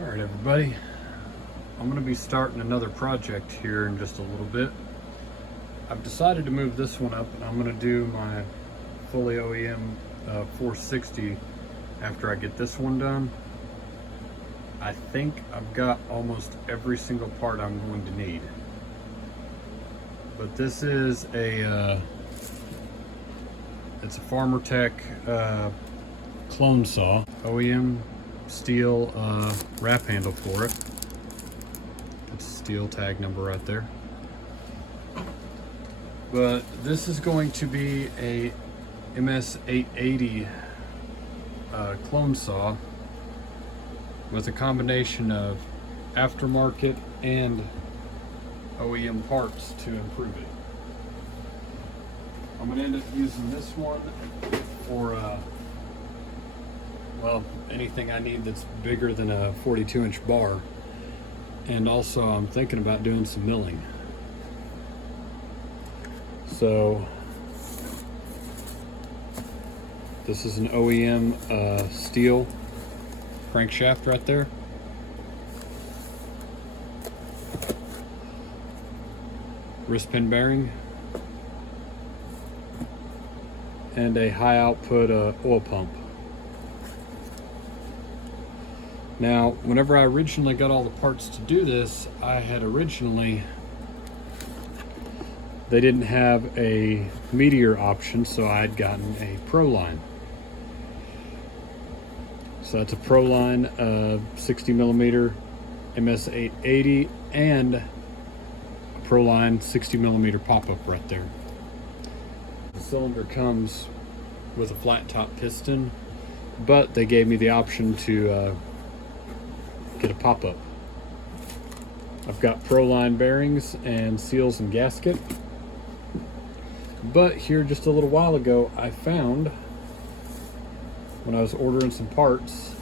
Alright everybody, I'm going to be starting another project here in just a little bit. I've decided to move this one up and I'm going to do my fully OEM 460 after I get this one done. I think I've got almost every single part I'm going to need. But this is it's a Farmer Tech clone saw, OEM steel wrap handle for it. It's a steel tag number right there. But this is going to be a MS-880 clone saw with a combination of aftermarket and OEM parts to improve it. I'm going to end up using this one for well, anything I need that's bigger than a 42-inch bar. And also I'm thinking about doing some milling. So this is an OEM steel crankshaft right there. Wrist pin bearing. And a high output oil pump. Now, whenever I originally got all the parts to do this, they didn't have a Meteor option, so I had gotten a proline. So that's a proline 60 millimeter MS-880 and a proline 60 millimeter pop-up right there. The cylinder comes with a flat top piston, but they gave me the option to get a pop-up. I've got proline bearings and seals and gasket. But here just a little while ago, I found, when I was ordering some parts,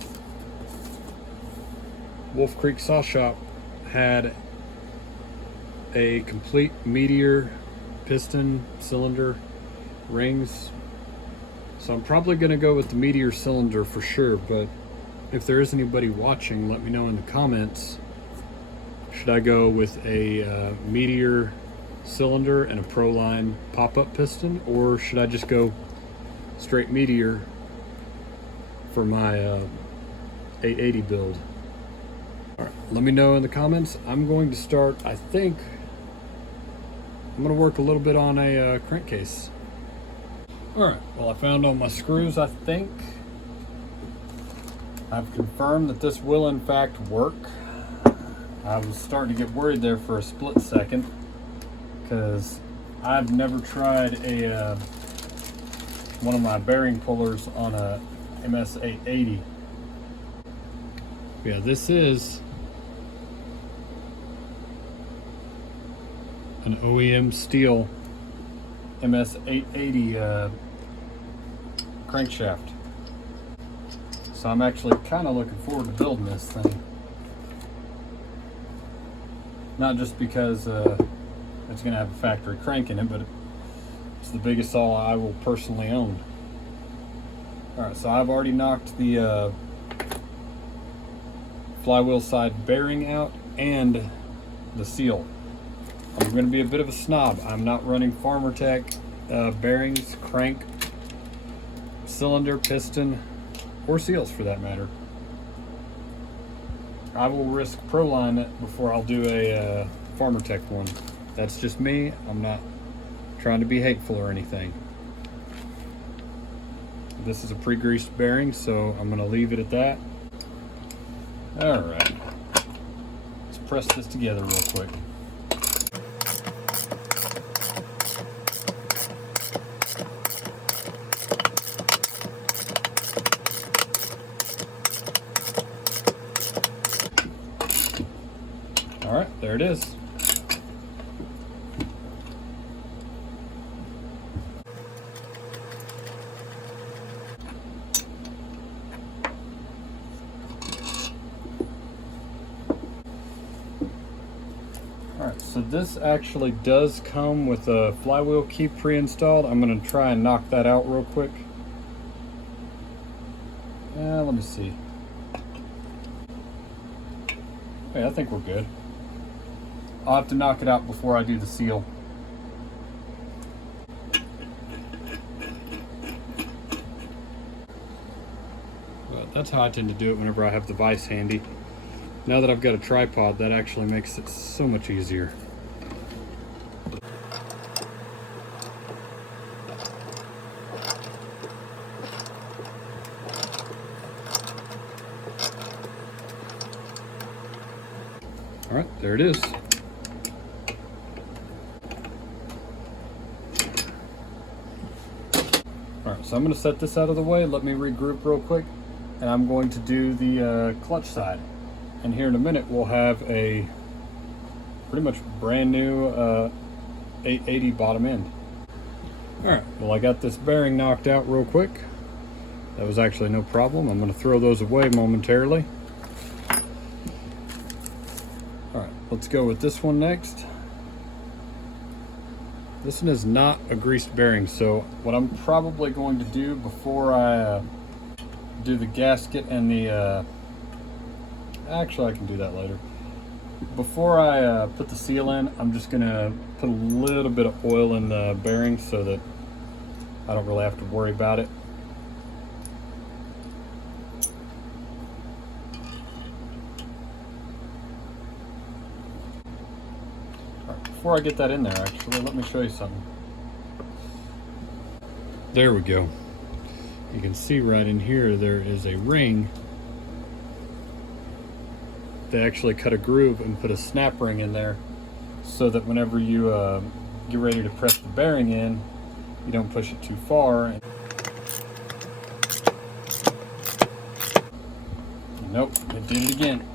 Wolf Creek Saw Shop had a complete Meteor piston, cylinder, rings. So I'm probably going to go with the Meteor cylinder for sure, but if there is anybody watching, let me know in the comments. Should I go with a Meteor cylinder and a proline pop-up piston, or should I just go straight Meteor for my 880 build? All right, let me know in the comments. I'm going to start, I think, I'm going to work a little bit on a crankcase. All right, well, I found all my screws, I think. I've confirmed that this will in fact work. I was starting to get worried there for a split second because I've never tried one of my bearing pullers on a MS-880. Yeah, this is an OEM steel MS-880 crankshaft. So I'm actually kind of looking forward to building this thing. Not just because it's going to have a factory crank in it, but it's the biggest saw I will personally own. Alright, so I've already knocked the flywheel side bearing out and the seal. I'm going to be a bit of a snob. I'm not running Farmer Tech bearings, crank, cylinder, piston, or seals for that matter. I will risk proline it before I'll do a Farmer Tech one. That's just me. I'm not trying to be hateful or anything. This is a pre-greased bearing, so I'm going to leave it at that. Alright, let's press this together real quick. All right, there it is. All right, so this actually does come with a flywheel key pre-installed. I'm going to try and knock that out real quick. Let me see. Hey, I think we're good. I'll have to knock it out before I do the seal. But that's how I tend to do it whenever I have the vise handy. Now that I've got a tripod, that actually makes it so much easier. All right, there it is. All right, so I'm going to set this out of the way. Let me regroup real quick, and I'm going to do the clutch side. And here in a minute, we'll have a pretty much brand new 880 bottom end. All right, well, I got this bearing knocked out real quick. That was actually no problem. I'm going to throw those away momentarily. All right, let's go with this one next. This one is not a greased bearing, so what I'm probably going to do before I do the gasket and the actually I can do that later. Before I put the seal in, I'm just gonna put a little bit of oil in the bearing so that I don't really have to worry about it. Before I get that in there, actually, let me show you something. There we go. You can see right in here there is a ring. They actually cut a groove and put a snap ring in there so that whenever you get ready to press the bearing in, you don't push it too far. Nope, it did it again.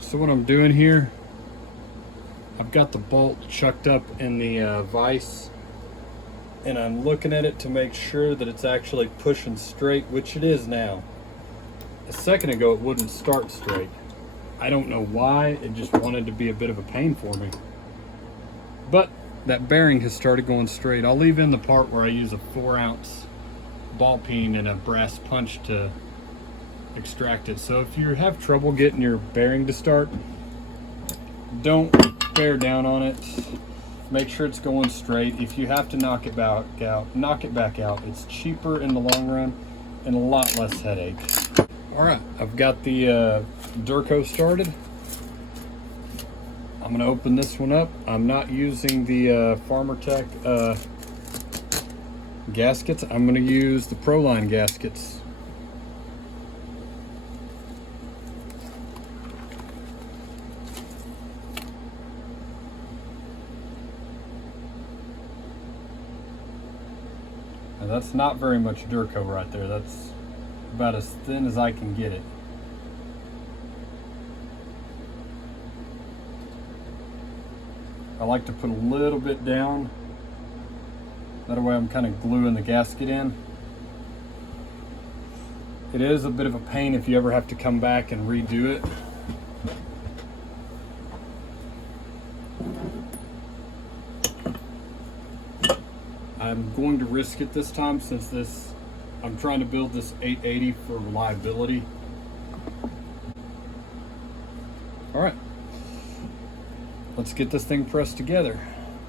So what I'm doing here, I've got the bolt chucked up in the vise, and I'm looking at it to make sure that it's actually pushing straight, which it is now. A second ago it wouldn't start straight. I don't know why, it just wanted to be a bit of a pain for me. But that bearing has started going straight. I'll leave in the part where I use a 4-ounce ball peen and a brass punch to extract it. So if you have trouble getting your bearing to start, don't bear down on it. Make sure it's going straight. If you have to knock it back out, knock it back out. It's cheaper in the long run and a lot less headache. All right, I've got the Durco started. I'm going to open this one up. I'm not using the Farmer Tech gaskets. I'm going to use the Proline gaskets. And that's not very much Durco right there. That's about as thin as I can get it. I like to put a little bit down. That way I'm kind of gluing the gasket in. It is a bit of a pain if you ever have to come back and redo it. I'm going to risk it this time since I'm trying to build this 880 for reliability. All right, let's get this thing pressed together.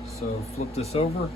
So flip this over.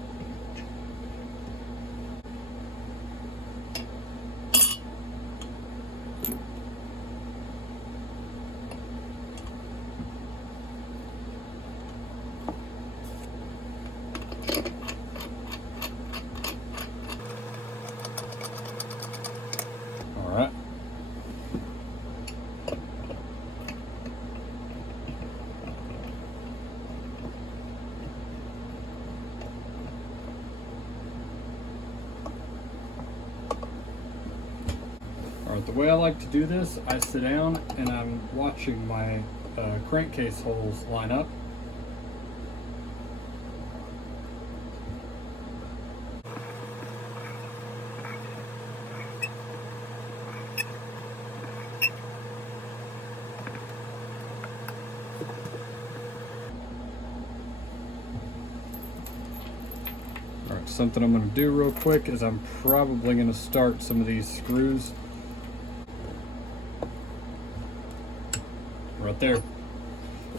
The way I like to do this, I sit down and I'm watching my crankcase holes line up. something I'm going to do real quick is I'm probably going to start some of these screws right there.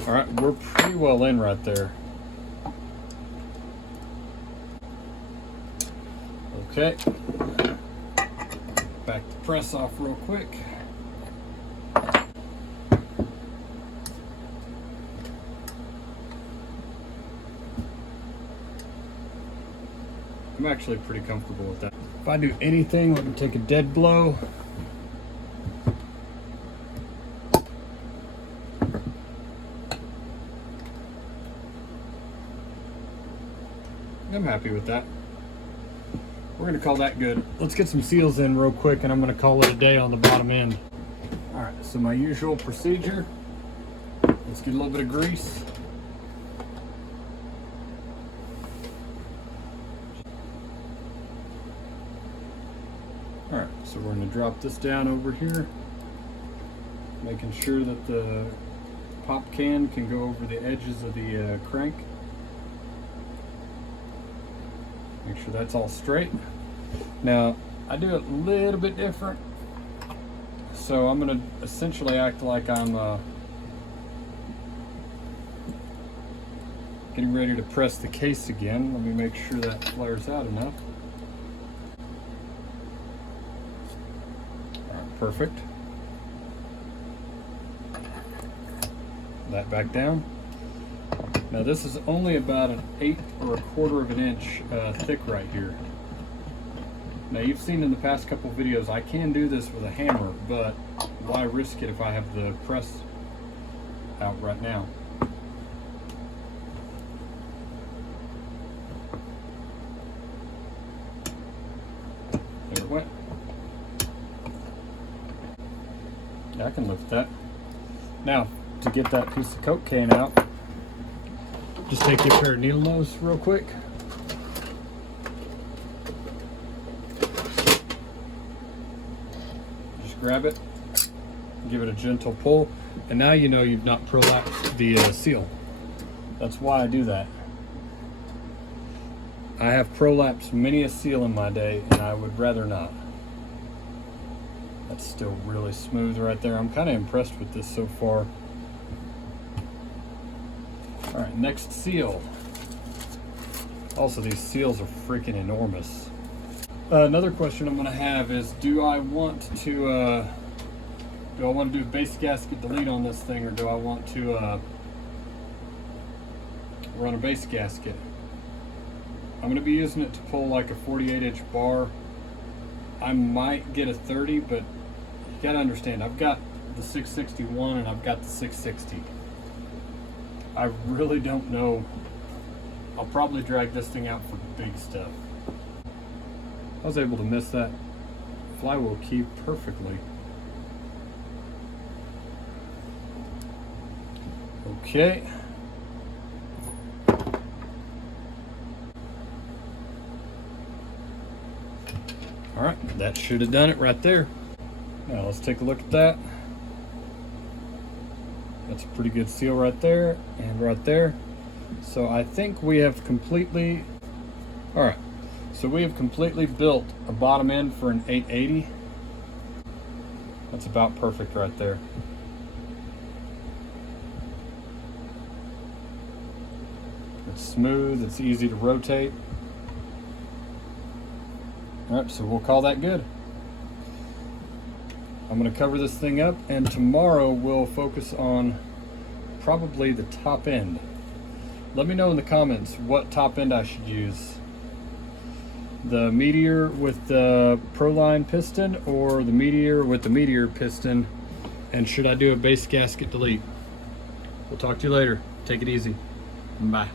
All right, we're pretty well in right there. Okay, back the press off real quick. I'm actually pretty comfortable with that. If I do anything, let me take a dead blow. I'm happy with that. We're gonna call that good. Let's get some seals in real quick and I'm gonna call it a day on the bottom end. All right, so my usual procedure, let's get a little bit of grease. All right, so we're gonna drop this down over here, making sure that the pop can go over the edges of the crank. Make sure that's all straight. Now, I do it a little bit different. So I'm gonna essentially act like I'm getting ready to press the case again. Let me make sure that flares out enough. All right, perfect. That back down. Now this is only about an 1/8 or 1/4 of an inch thick right here. Now you've seen in the past couple videos I can do this with a hammer, but why risk it if I have the press out right now? There it went. Yeah, I can lift that. Now to get that piece of Coke can out, just take your pair of needle nose real quick. Just grab it, give it a gentle pull, and now you know you've not prolapsed the seal. That's why I do that. I have prolapsed many a seal in my day, and I would rather not. That's still really smooth right there. I'm kind of impressed with this so far. All right, next seal. Also, these seals are freaking enormous. Another question I'm gonna have is, do I want to do a base gasket delete on this thing, or do I want to run a base gasket? I'm gonna be using it to pull like a 48-inch bar. I might get a 30, but you gotta understand, I've got the 661 and I've got the 660. I really don't know. I'll probably drag this thing out for big stuff. I was able to miss that flywheel key perfectly. Okay. All right, that should have done it right there. Now let's take a look at that. That's a pretty good seal right there and right there. So I think we have completely, all right, so we have completely built a bottom end for an 880. That's about perfect right there. It's smooth, it's easy to rotate. All right, so we'll call that good. I'm gonna cover this thing up, and tomorrow we'll focus on probably the top end. Let me know in the comments what top end I should use. The Meteor with the proline piston, or the Meteor with the Meteor piston, and should I do a base gasket delete? We'll talk to you later. Take it easy. Bye.